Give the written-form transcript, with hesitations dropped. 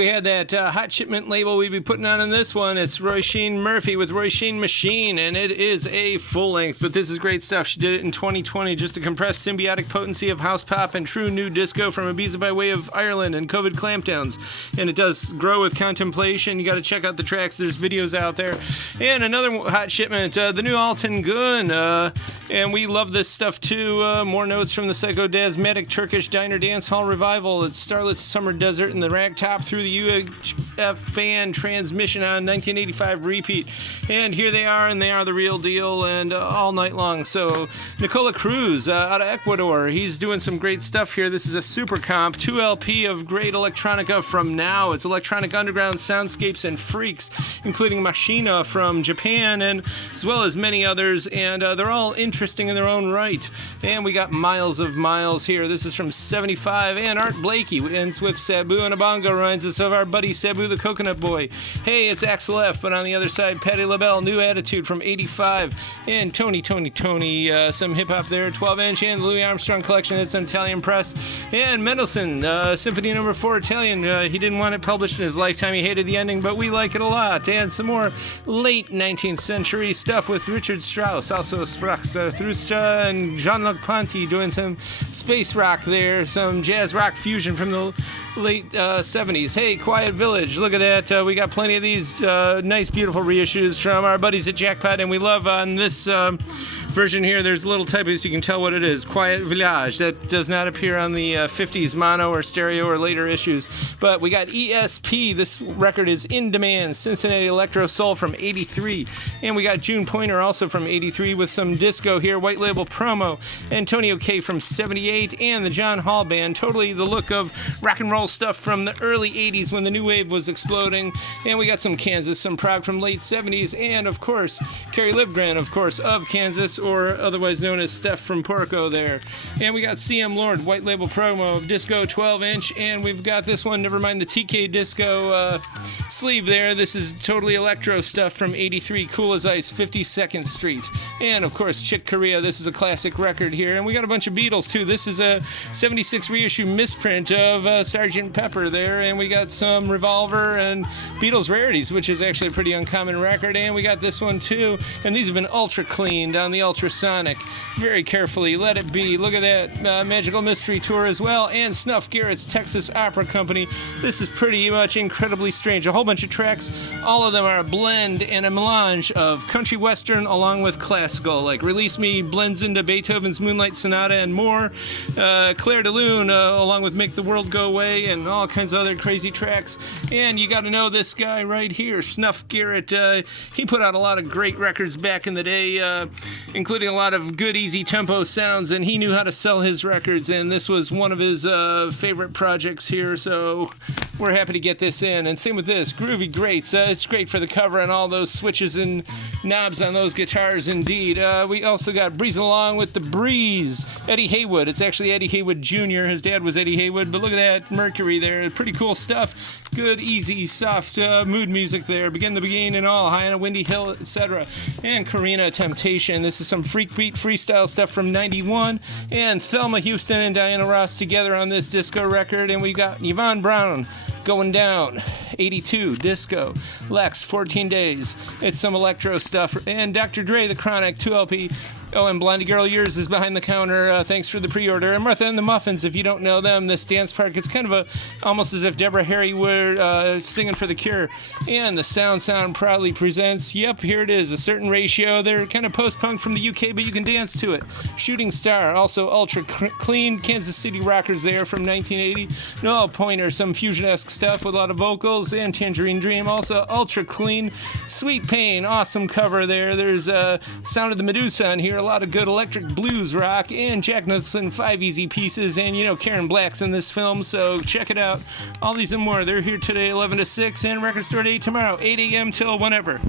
We had that hot shipment label we'd be putting on this one. It's Roy Sheen Murphy with Roy Sheen Machine, and it is a full length, but this is great stuff. She did it in 2020, just a compressed symbiotic potency of house pop and true new disco from Ibiza by way of Ireland and COVID clampdowns. And it does grow with contemplation. You got to check out the tracks. There's videos out there. And another hot shipment, the new Altan Gun. And we love this stuff too. More notes from the psychodasmatic Turkish diner dance hall revival. It's Starlet's Summer Desert and the ragtop through the UHF fan transmission on 1985 repeat. And here they are, and they are the real deal, and all night long. So Nicola Cruz out of Ecuador, he's doing some great stuff here. This is a super comp, 2 LP of great electronica from now. It's electronic underground soundscapes and freaks, including Machina from Japan, and as well as many others, and they're all interesting in their own right. And we got Miles of Miles here. This is from 75, and Art Blakey ends with Sabu and a bongo reminds us of our buddy Sabu the Coconut Boy. Hey, it's Axel F, but on the other side, Patti LaBelle, New Attitude from 85, and Tony, some hip-hop there, 12-inch, and the Louis Armstrong Collection, it's an Italian press, and Mendelssohn, Symphony No. 4 Italian, he didn't want it published in his lifetime, he hated the ending, but we like it a lot, and some more late 19th century stuff with Richard Strauss, also Sprax, Thrusta, and Jean-Luc Ponty doing some space rock there, some jazz rock fusion from the late 70s. Hey, Quiet Village, look at that. We got plenty of these nice, beautiful reissues from our buddies at Jackpot, and we love on this version here, there's little typos, you can tell what it is. Quiet Village. That does not appear on the 50s mono or stereo or later issues. But we got ESP. This record is in demand. Cincinnati Electro Soul from 83. And we got June Pointer also from 83 with some disco here. White Label Promo. Antonio K from 78. And the John Hall Band. Totally the look of rock and roll stuff from the early 80s when the new wave was exploding. And we got some Kansas, some prog from late 70s. And, of course, Carrie Livgren, of course, of Kansas, or otherwise known as Steph from Porco there. And we got CM Lord, White Label Promo of Disco 12-inch, and we've got this one, never mind the TK Disco sleeve there. This is totally electro stuff from 83, Cool as Ice, 52nd Street. And, of course, Chick Corea, this is a classic record here. And we got a bunch of Beatles, too. This is a 76 reissue misprint of Sgt. Pepper there, and we got some Revolver and Beatles Rarities, which is actually a pretty uncommon record. And we got this one, too. And these have been ultra cleaned on the Ultrasonic, very carefully. Let It Be. Look at that Magical Mystery Tour as well, and Snuff Garrett's Texas Opera Company. This is pretty much incredibly strange. A whole bunch of tracks. All of them are a blend and a melange of country western along with classical. Like Release Me blends into Beethoven's Moonlight Sonata and more. Claire de Lune along with Make the World Go Away and all kinds of other crazy tracks. And you got to know this guy right here, Snuff Garrett. He put out a lot of great records back in the day, including a lot of good easy tempo sounds, and he knew how to sell his records, and this was one of his favorite projects here, so we're happy to get this in. And same with this, Groovy Greats. It's great for the cover and all those switches and knobs on those guitars indeed. We also got Breezing Along with the Breeze, Eddie Haywood. It's actually Eddie Haywood Jr. His dad was Eddie Haywood, but look at that Mercury there. Pretty cool stuff. Good, easy, soft mood music there. Begin the Beginning and all, High on a Windy Hill, etc. And Karina Temptation. This is some freak beat freestyle stuff from 91. And Thelma Houston and Diana Ross together on this disco record. And we got Yvonne Brown, Going Down, 82, Disco. Lex, 14 Days. It's some electro stuff. And Dr. Dre, The Chronic, 2 LP. Oh, and Blondie Girl, yours is behind the counter. Thanks for the pre-order. And Martha and the Muffins, if you don't know them, this dance park, it's kind of almost as if Deborah Harry were singing for The Cure. And the Sound proudly presents, yep, here it is, A Certain Ratio. They're kind of post-punk from the UK, but you can dance to it. Shooting Star, also ultra clean. Kansas City Rockers there from 1980. Noel Pointer, some fusion-esque stuff with a lot of vocals. And Tangerine Dream, also ultra clean. Sweet Pain, awesome cover there. There's Sound of the Medusa on here. A lot of good electric blues rock, and Jack Nicholson, 5 easy pieces, and you know Karen Black's in this film, so check it out. All these and more, they're here today 11 to 6, and Record Store Day tomorrow 8 a.m. till whenever.